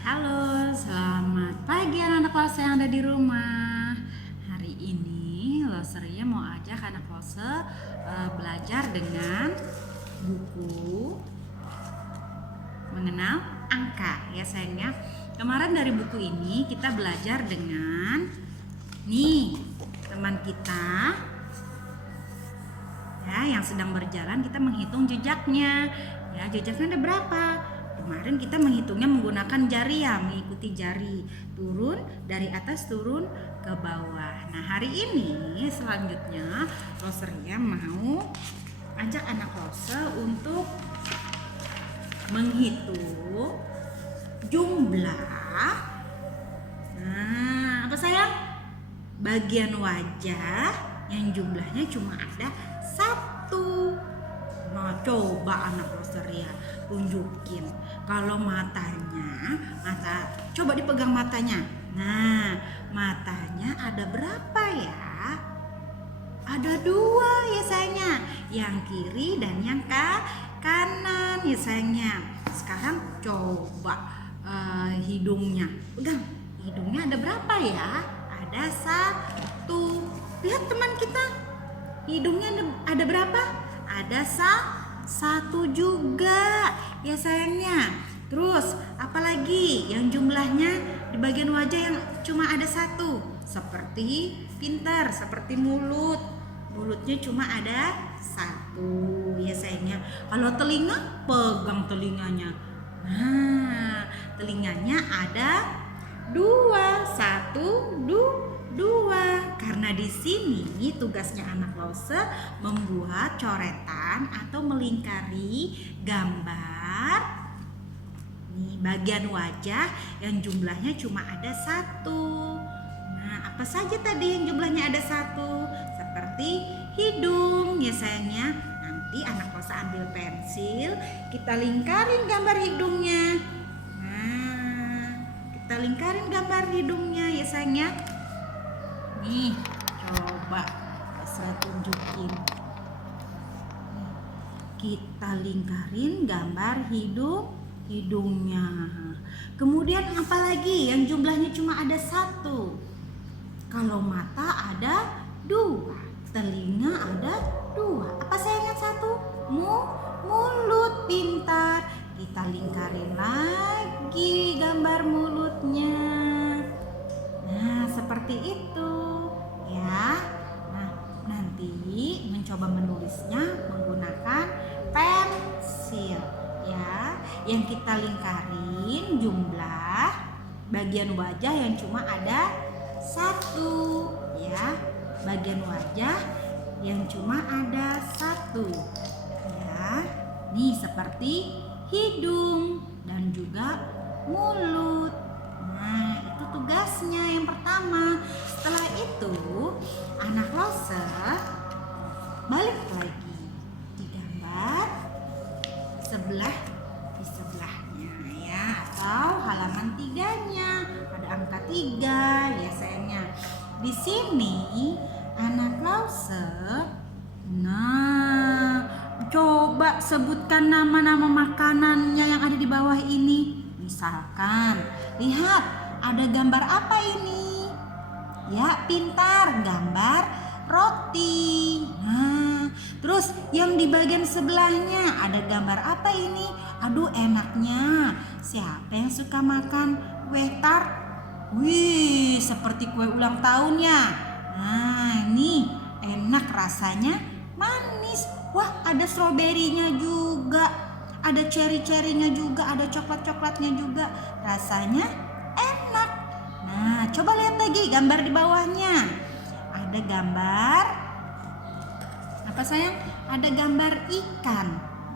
Halo, selamat pagi anak-anak kelas yang ada di rumah. Hari ini Loseria mau ajak anak Lose belajar dengan buku mengenal angka ya sayangnya. Kemarin dari buku ini kita belajar dengan teman kita ya yang sedang berjalan, kita menghitung jejaknya. Ya, jejaknya ada berapa? Kemarin kita menghitungnya menggunakan jari ya, mengikuti jari. Turun dari atas turun ke bawah. Nah, hari ini selanjutnya Loseria mau ajak anak Lose untuk menghitung jumlah. Nah, apa sayang? Bagian wajah yang jumlahnya cuma ada satu. Nah, coba anak Loseria tunjukin. Kalau matanya, coba dipegang matanya. Nah, matanya ada berapa ya? Ada dua ya sayangnya, yang kiri dan yang kanan ya sayangnya. Sekarang coba hidungnya, pegang. Hidungnya ada berapa ya? Ada satu. Lihat teman kita, hidungnya ada berapa? Ada satu juga ya sayangnya. Terus apalagi yang jumlahnya di bagian wajah yang cuma ada satu, seperti pintar, seperti mulutnya cuma ada satu ya sayangnya. Kalau telinga, pegang telinganya. Nah, telinganya ada dua, satu, dua. Karena di sini tugasnya anak Lose membuat coretan atau melingkari gambar bagian wajah yang jumlahnya cuma ada satu. Nah, apa saja tadi yang jumlahnya ada satu? Seperti hidung ya sayangnya. Nanti anak Lose ambil pensil, kita lingkarin gambar hidungnya. Nah, kita lingkarin gambar hidungnya ya sayangnya. Nih, coba saya tunjukin. Kita lingkarin gambar hidungnya. Kemudian apalagi yang jumlahnya cuma ada satu? Kalau mata ada dua, telinga ada dua. Apa saya ingat satu? Mulut, pintar. Kita lingkarin lagi gambar mulutnya. Nah, seperti itu ya. Nah, nanti mencoba menulisnya menggunakan pensil ya. Yang kita lingkarin jumlah bagian wajah yang cuma ada satu ya. Bagian wajah yang cuma ada satu ya. Nih seperti hidung dan juga mulut. Nah, itu tugasnya yang pertama. Setelah itu anak Lose balik lagi di gambar di sebelahnya ya, atau halaman 3-nya. Ada angka 3 ya sayangnya. Di sini anak Lose coba sebutkan nama-nama makanannya yang ada di bawah ini. Misalkan, lihat ada gambar apa ini? Ya, pintar, gambar roti. Nah, terus yang di bagian sebelahnya ada gambar apa ini? Aduh, enaknya. Siapa yang suka makan kue tart? Wih, seperti kue ulang tahun ya. Nah, ini enak rasanya, manis. Wah, ada stroberinya juga. Ada cherry-cherrynya juga, ada coklat-coklatnya juga. Rasanya enak. Nah, coba lihat lagi gambar di bawahnya. Ada gambar apa sayang? Ada gambar ikan.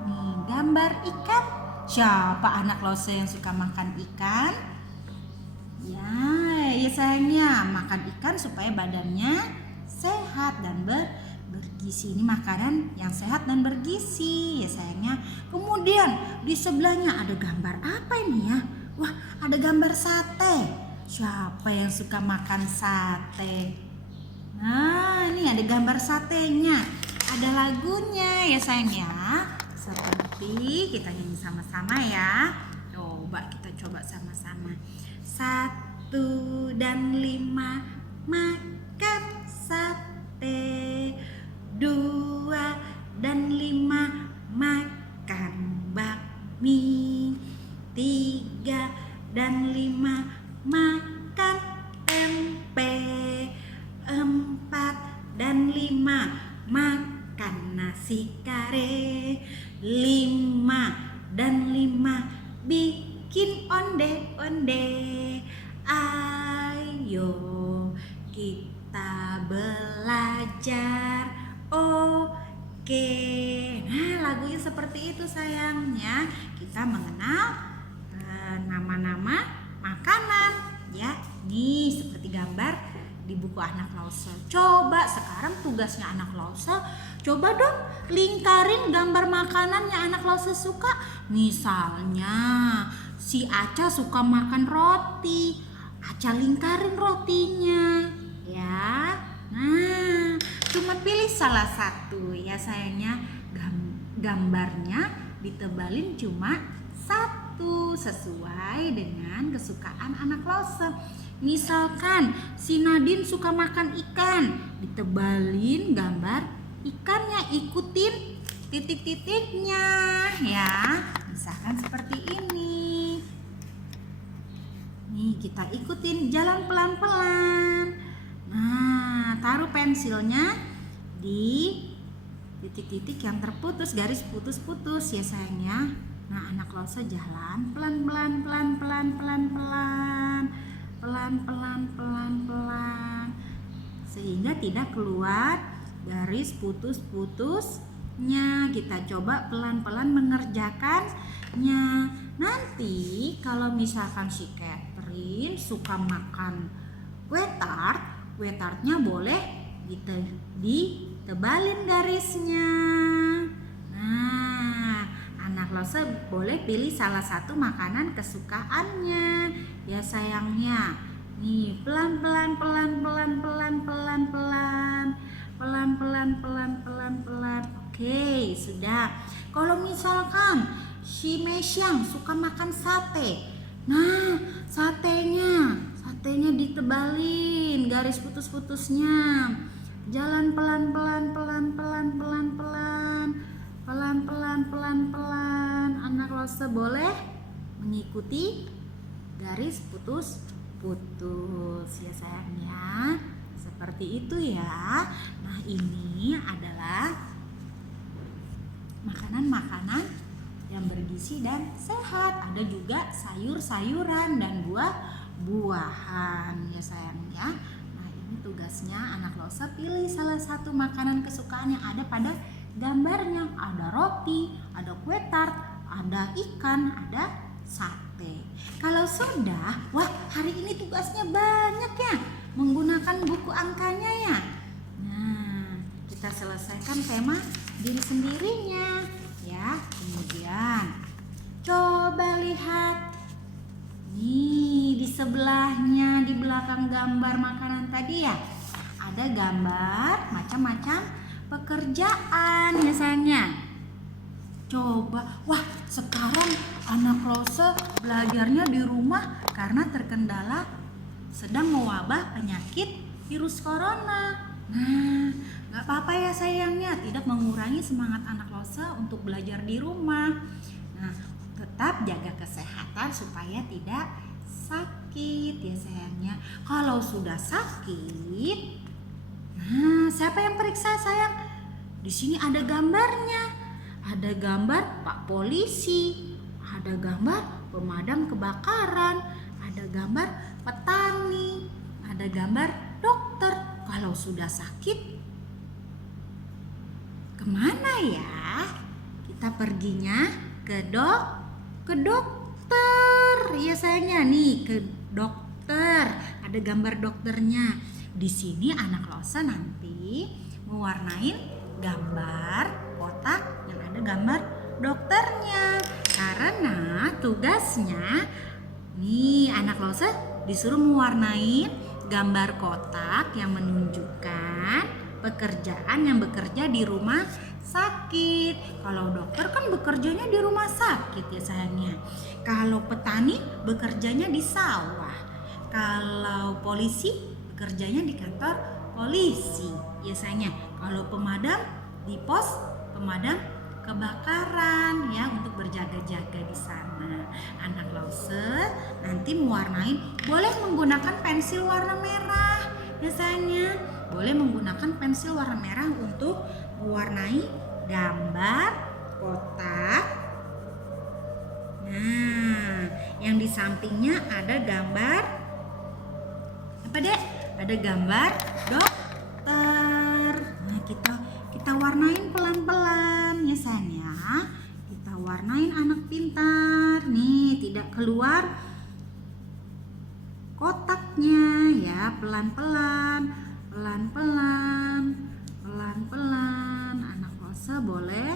Nih, gambar ikan. Siapa anak Lose yang suka makan ikan? Ya sayangnya, makan ikan supaya badannya sehat dan bergizi. Ini makanan yang sehat dan bergizi ya sayangnya. Kemudian di sebelahnya ada gambar apa ini ya? Wah, ada gambar sate. Siapa yang suka makan sate? Nah, ini ada gambar satenya. Ada lagunya ya sayang ya. Seperti kita nyanyi sama-sama ya. Coba kita coba sama-sama. 1 dan 5 makan sate. 2 dan 5 makan bakmi. 3 dan 5 makan tempe. 4 dan 5 makan nasi kare. 5 dan 5 bikin onde-onde. Ayo kita belajar. Oke. Nah, lagunya seperti itu sayangnya. Kita mengenal nama-nama makanan ya. Nih seperti gambar di buku Anak Lause. Coba sekarang tugasnya Anak Lause, coba dong lingkarin gambar makanan yang Anak Lause suka. Misalnya si Aca suka makan roti, Aca lingkarin rotinya ya. Nah, cuma pilih salah satu ya sayangnya. Gambarnya ditebalin cuma satu sesuai dengan kesukaan Anak Lause. Misalkan si Nadine suka makan ikan, ditebalin gambar ikannya, ikutin titik-titiknya ya. Misalkan seperti ini. Nih kita ikutin, jalan pelan-pelan. Nah, taruh pensilnya di titik-titik yang terputus, garis putus-putus ya sayangnya. Nah, Anak Lause jalan pelan-pelan, pelan-pelan, pelan-pelan, pelan-pelan, pelan-pelan, sehingga tidak keluar garis putus-putusnya. Kita coba pelan-pelan mengerjakannya. Nanti kalau misalkan si Catherine suka makan kue tart, kue tartnya boleh ditebalin garisnya. Nah, Anak Lause boleh pilih salah satu makanan kesukaannya ya sayangnya. Nih pelan-pelan, pelan-pelan, pelan-pelan, pelan, pelan-pelan, pelan-pelan, pelan. Oke, sudah. Kalau misalkan si Mesyang suka makan sate, nah satenya ditebalin garis putus-putusnya. Jalan pelan-pelan, pelan-pelan, pelan-pelan, pelan-pelan, pelan-pelan. Anak Lause boleh mengikuti garis putus-putus ya sayangnya. Seperti itu ya. Nah, ini adalah makanan-makanan yang bergizi dan sehat. Ada juga sayur-sayuran dan buah-buahan ya sayangnya. Nah, ini tugasnya Anak Lause pilih salah satu makanan kesukaan yang ada pada gambarnya. Ada roti, ada kue tart, ada ikan, ada sate. Kalau sudah, wah hari ini tugasnya banyak ya, menggunakan buku angkanya ya. Nah, kita selesaikan tema diri sendirinya ya. Kemudian coba lihat nih di sebelahnya, di belakang gambar makanan tadi ya, ada gambar macam-macam pekerjaan ya sayangnya. Coba, wah sekarang Anak Lause belajarnya di rumah karena terkendala sedang mewabah penyakit virus corona. Nah, gak apa-apa ya sayangnya, tidak mengurangi semangat Anak Lause untuk belajar di rumah. Nah, tetap jaga kesehatan supaya tidak sakit ya sayangnya. Kalau sudah sakit, nah siapa yang periksa sayang? Di sini ada gambarnya. Ada gambar Pak Polisi, ada gambar pemadam kebakaran, ada gambar petani, ada gambar dokter. Kalau sudah sakit, kemana ya? Kita perginya ke dokter. Ya sayangnya nih ke dokter. Ada gambar dokternya. Di sini Anak Lause nanti mewarnain gambar kotak yang ada gambar dokternya. Karena tugasnya nih Anak Lause disuruh mewarnain gambar kotak yang menunjukkan pekerjaan yang bekerja di rumah sakit. Kalau dokter kan bekerjanya di rumah sakit ya sayangnya. Kalau petani bekerjanya di sawah. Kalau polisi bekerjanya di kantor polisi ya sayangnya. Kalau pemadam di pos pemadam kebakaran ya, untuk berjaga-jaga di sana. Anak Lause nanti mewarnain boleh menggunakan pensil warna merah ya sayangnya. Boleh menggunakan pensil warna merah untuk mewarnai gambar kotak. Nah, yang di sampingnya ada gambar apa Dek? Ada gambar dokter. Nah, kita warnain pelan-pelan ya sayang ya. Kita warnain anak pintar. Nih, tidak keluar kotaknya ya, pelan-pelan, pelan-pelan, pelan-pelan. Anak Lause boleh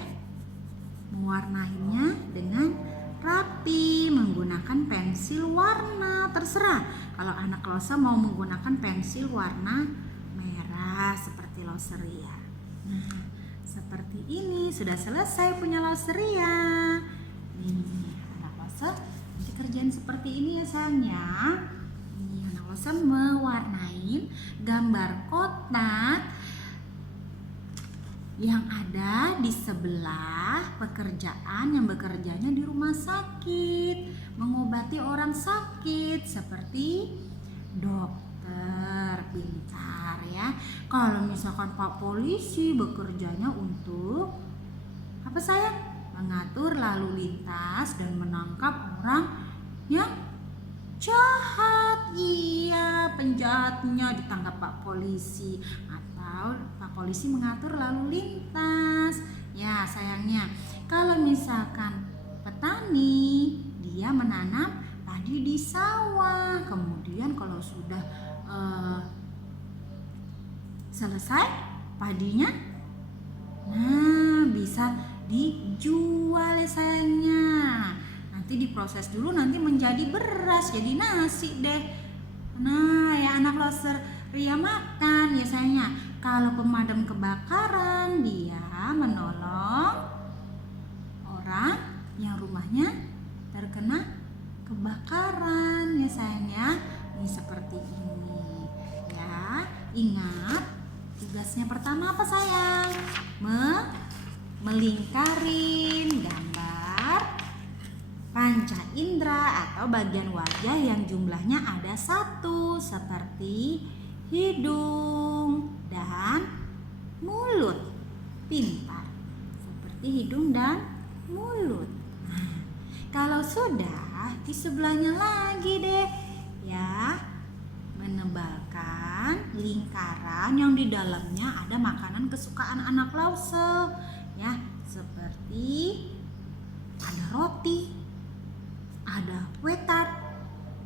mewarnainya dengan rapi menggunakan pensil warna, terserah. Kalau anak Lause mau menggunakan pensil warna merah seperti Lauseria. Nah, seperti ini sudah selesai punya Lauseria. Nih, anak Lause nanti kerjaan seperti ini ya sayangnya. Nih, anak Lause mewarnai gambar kotak yang ada di sebelah pekerjaan yang bekerjanya di rumah sakit, mengobati orang sakit seperti dokter pintar ya. Kalau misalkan Pak Polisi bekerjanya untuk apa sayang? Mengatur lalu lintas dan menangkap orang yang jahat. Iya, penjahatnya ditangkap Pak Polisi. Pak Polisi mengatur lalu lintas ya sayangnya. Kalau misalkan petani dia menanam padi di sawah, kemudian kalau sudah selesai padinya, nah bisa dijual ya sayangnya. Nanti diproses dulu, nanti menjadi beras, jadi nasi deh. Nah ya anak Lauseria makan ya sayangnya. Kalau pemadam kebakaran dia menolong orang yang rumahnya terkena kebakaran ya sayangnya. Ini seperti ini ya. Ingat tugasnya pertama apa sayang? Melingkarin gambar panca indera atau bagian wajah yang jumlahnya ada 1 seperti hidung dan mulut. Pintar seperti hidung dan mulut. Nah, kalau sudah di sebelahnya lagi deh ya, menebalkan lingkaran yang di dalamnya ada makanan kesukaan anak Lause ya, seperti ada roti, ada kue tart,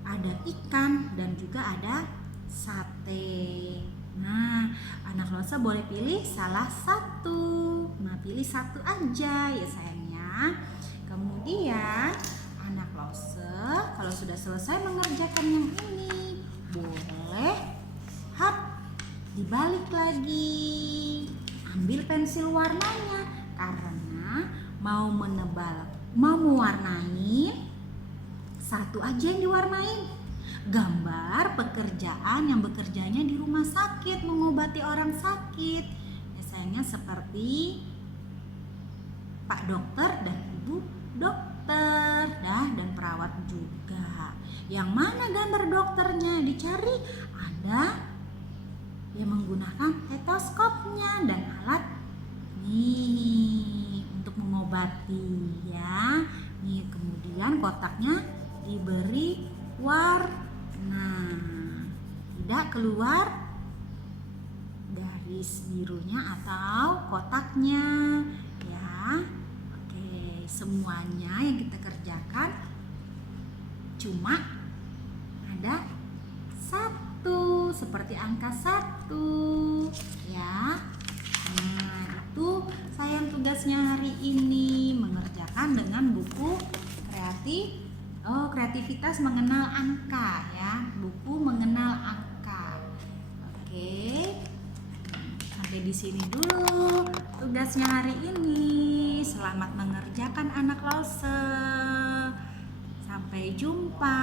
ada ikan, dan juga ada sate. Nah, anak Lause boleh pilih salah satu. Nah, pilih satu aja ya sayangnya. Kemudian anak Lause kalau sudah selesai mengerjakan yang ini, boleh dibalik lagi. Ambil pensil warnanya karena mau mewarnai satu aja yang diwarnain. Gambar pekerjaan yang bekerjanya di rumah sakit, mengobati orang sakit. Biasanya seperti Pak Dokter dan Ibu Dokter dan perawat juga. Yang mana gambar dokternya? Dicari ada yang menggunakan stetoskopnya dan alat nih untuk mengobati ya. Nih kemudian kotaknya diberi warna, tidak keluar garis birunya atau kotaknya ya. Oke, semuanya yang kita kerjakan cuma ada 1 seperti angka 1 ya. Nah, itu sayang tugasnya hari ini, mengerjakan dengan buku kreativitas mengenal angka ya, buku mengenal angka. Oke, Sampai di sini dulu tugasnya hari ini. Selamat mengerjakan anak Lose. Sampai jumpa.